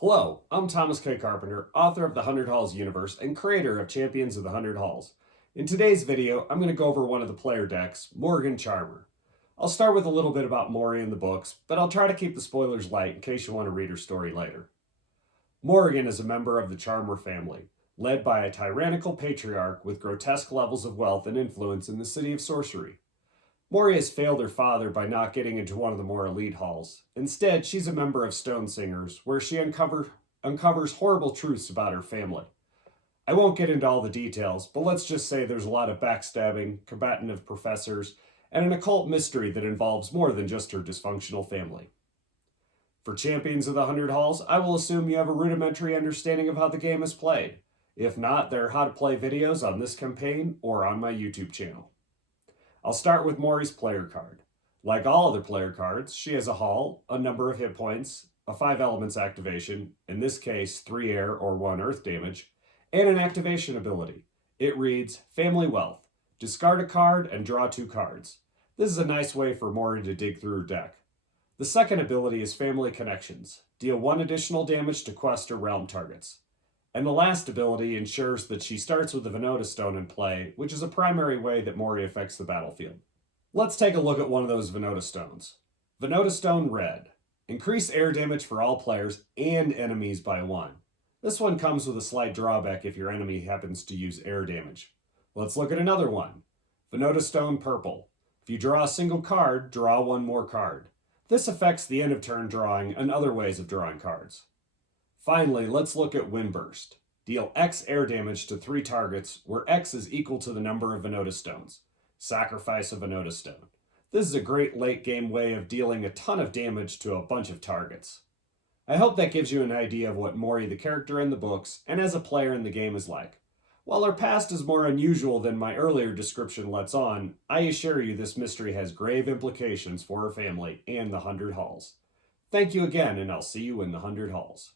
Hello, I'm Thomas K. Carpenter, author of the 100 Halls universe and creator of Champions of the 100 Halls. In today's video, I'm going to go over one of the player decks, Moriganne Charmer. I'll start with a little bit about Mori in the books, but I'll try to keep the spoilers light in case you want to read her story later. Moriganne is a member of the Charmer family, led by a tyrannical patriarch with grotesque levels of wealth and influence in the city of sorcery. Mori has failed her father by not getting into one of the more elite halls. Instead, she's a member of Stone Singers, where she uncovers horrible truths about her family. I won't get into all the details, but let's just say there's a lot of backstabbing, combative professors, and an occult mystery that involves more than just her dysfunctional family. For Champions of the 100 Halls, I will assume you have a rudimentary understanding of how the game is played. If not, there are how to play videos on this campaign or on my YouTube channel. I'll start with Mori's player card. Like all other player cards, she has a hall, a number of hit points, a 5 elements activation, in this case 3 air or 1 earth damage, and an activation ability. It reads, Family Wealth. Discard a card and draw 2 cards. This is a nice way for Mori to dig through her deck. The second ability is Family Connections. Deal 1 additional damage to quest or realm targets. And the last ability ensures that she starts with the Venota Stone in play, which is a primary way that Mori affects the battlefield. Let's take a look at one of those Venota Stones. Venota Stone Red. Increase air damage for all players and enemies by 1. This one comes with a slight drawback if your enemy happens to use air damage. Let's look at another one. Venota Stone Purple. If you draw a single card, draw 1 more card. This affects the end of turn drawing and other ways of drawing cards. Finally, let's look at Windburst. Deal X air damage to 3 targets, where X is equal to the number of Venota Stones. Sacrifice a Venota Stone. This is a great late game way of dealing a ton of damage to a bunch of targets. I hope that gives you an idea of what Mori, the character in the books, and as a player in the game is like. While her past is more unusual than my earlier description lets on, I assure you this mystery has grave implications for her family and the 100 Halls. Thank you again, and I'll see you in the 100 Halls.